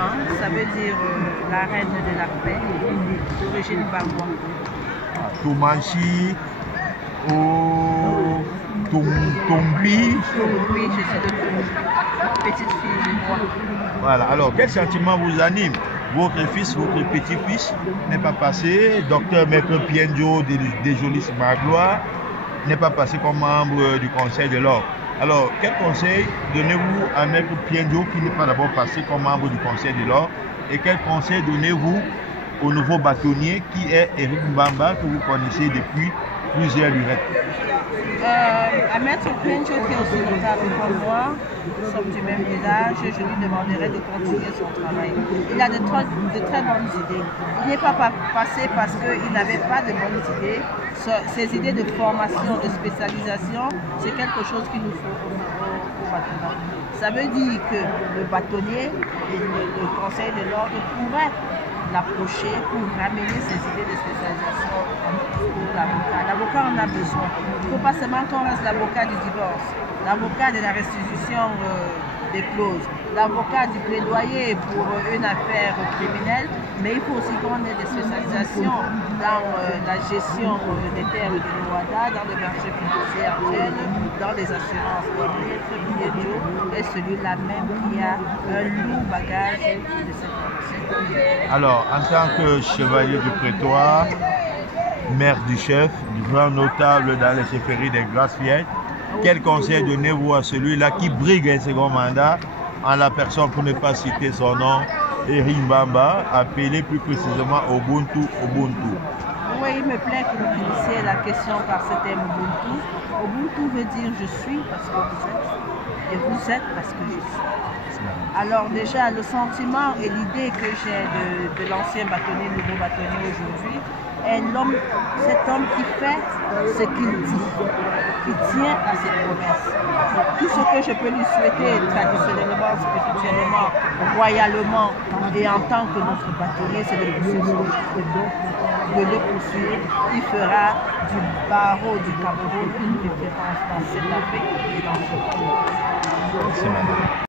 Toumoutan, ça veut dire la reine de la paix, d'origine Bamboua. Toumanchi, au Tombi. Oui, je suis de Toumou, petite fille du roi. Voilà, alors quel sentiment vous anime? Votre fils, votre petit-fils n'est pas passé, docteur Maître Pienjo des Jolis Magloire n'est pas passé comme membre du Conseil de l'Ordre. Alors, quel conseil donnez-vous à Maître Pienjo qui n'est pas d'abord passé comme membre du Conseil de l'Ordre? Et quel conseil donnez-vous au nouveau bâtonnier qui est Eric Mbamba, que vous connaissez depuis plusieurs lunettes? À Maître Pienjo, qui est aussi notable comme moi, nous sommes du même village, je lui demanderai de continuer son travail. Il a de très bonnes idées. Il n'est pas passé parce qu'il n'avait pas de bonnes idées. Ces idées de formation, de spécialisation, c'est quelque chose qu'il nous faut au bâtiment. Ça veut dire que le bâtonnier et le Conseil de l'Ordre pourraient l'approcher pour ramener ses idées de spécialisation pour l'avocat. L'avocat en a besoin. Il ne faut pas seulement qu'on reste l'avocat du divorce, l'avocat de la restitution des clauses, l'avocat du plaidoyer pour une affaire criminelle, mais il faut aussi qu'on ait des spécialisations dans la gestion des terres de l'Ouada, dans le marché financier actuel, dans les assurances. Et Pienjo est celui-là même qui a un lourd bagage de cette formation. Alors, en tant que chevalier du prétoire, maire du chef, grand notable dans les chefferies des Grasses-Fiettes, quel conseil donnez-vous à celui-là qui brigue un second mandat en la personne, pour ne pas citer son nom, Eric Mbamba, appelé plus précisément Ubuntu? Oui, il me plaît que vous finissiez la question par ce terme Ubuntu. Ubuntu veut dire je suis parce que vous êtes, et vous êtes parce que je suis. Alors déjà, le sentiment et l'idée que j'ai de l'ancien bâtonnier, le nouveau bâtonnier aujourd'hui, est cet homme qui fait ce qu'il dit, qui tient à ses promesses. Tout ce que je peux lui souhaiter traditionnellement, spirituellement, royalement et en tant que notre bâtonnier, c'est de le poursuivre. Il fera du barreau du Cameroun une référence dans cette Afrique et dans ce monde.